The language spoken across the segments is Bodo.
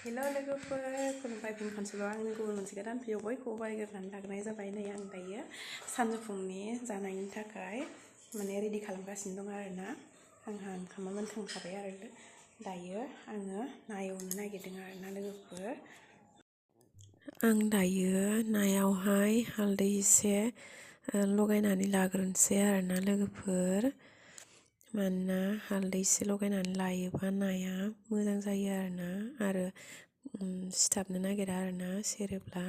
हेल' लोगोफोर खुलुमबाय फिन खनसेबाव आंनि गुबुन मोनसे गोदान भिडिअ बयखौबो बायग्रोनानै लाग्रोनाय जाबाय। नै आं दायो सानजौफुंनि जानायनि थाखाय रेडि खालामगासिनो दं आरोना। आंहा ओंखामा मोनखांखाबाय आरो दायो आङो ना एवनो नागिरदों आरोना लोगोफोर। आं दायो नायावहाय हालदै एसे लगायनानै लाग्रोनोसै आरोना लोगोफोर। मानोना हालदै एसे लगायनानै लायोबा नाया मोजां जायो आरो सिथाबनो नागिरा आरोना सेरोब्ला।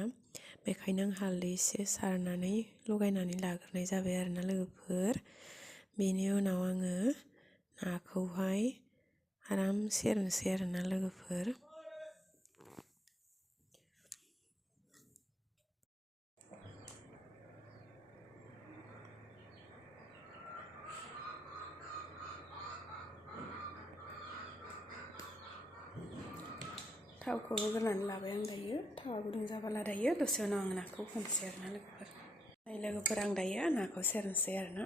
बेखायनो आं हालदै एसे सारनानै लगायनानै लाग्रोनाय जाबाय आरोना लोगोफोर। बेनि उनाव आङो नाखौहाय आराम सेरनोसै आरोना लोगोफोर। थावखौ होग्रोनानै लाबाय आं दायो। थावा गुदुं जाबोला दायो दसे उनाव आं नाखौ होनोसै आरोना लोगोफोर। लोगोफोर आं दायो नाखौ सेरनोसै आरोना।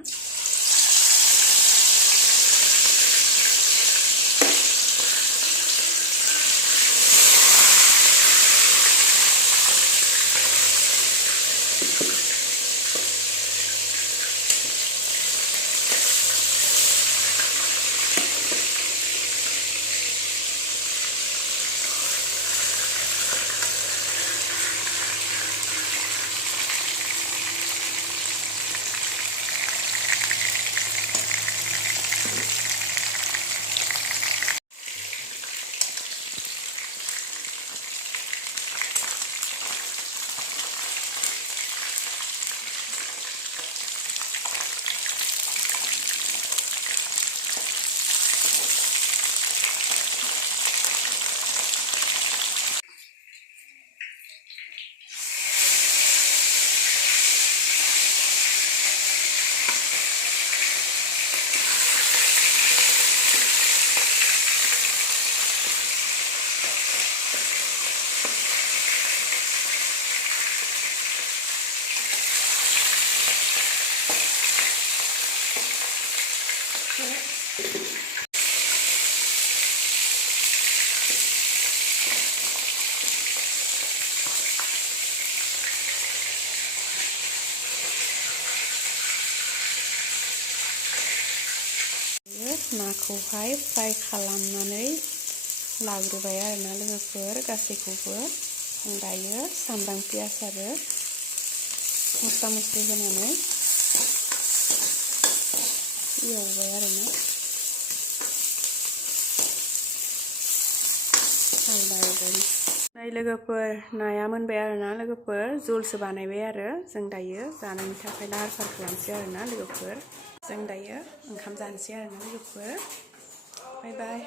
नाखौहाय फ्राय खालामनानै लाग्रोबाय आरोना लोगोफोर गासैखौबो। दायो सामब्राम पियाज आरो मस्ला मस्लि होनानै एवबाय आरोना। आलदा एवबाय। लोगोफोर नाया मोनबाय आरोना लोगोफोर। जुलसो बानायबाय आरो जों दायो जानायनि थाखाय लाहार फाहार खालामसै आरोना लोगोफोर। जों दायो ओंखाम जानोसै आरोना लोगोफोर। बाय बाय।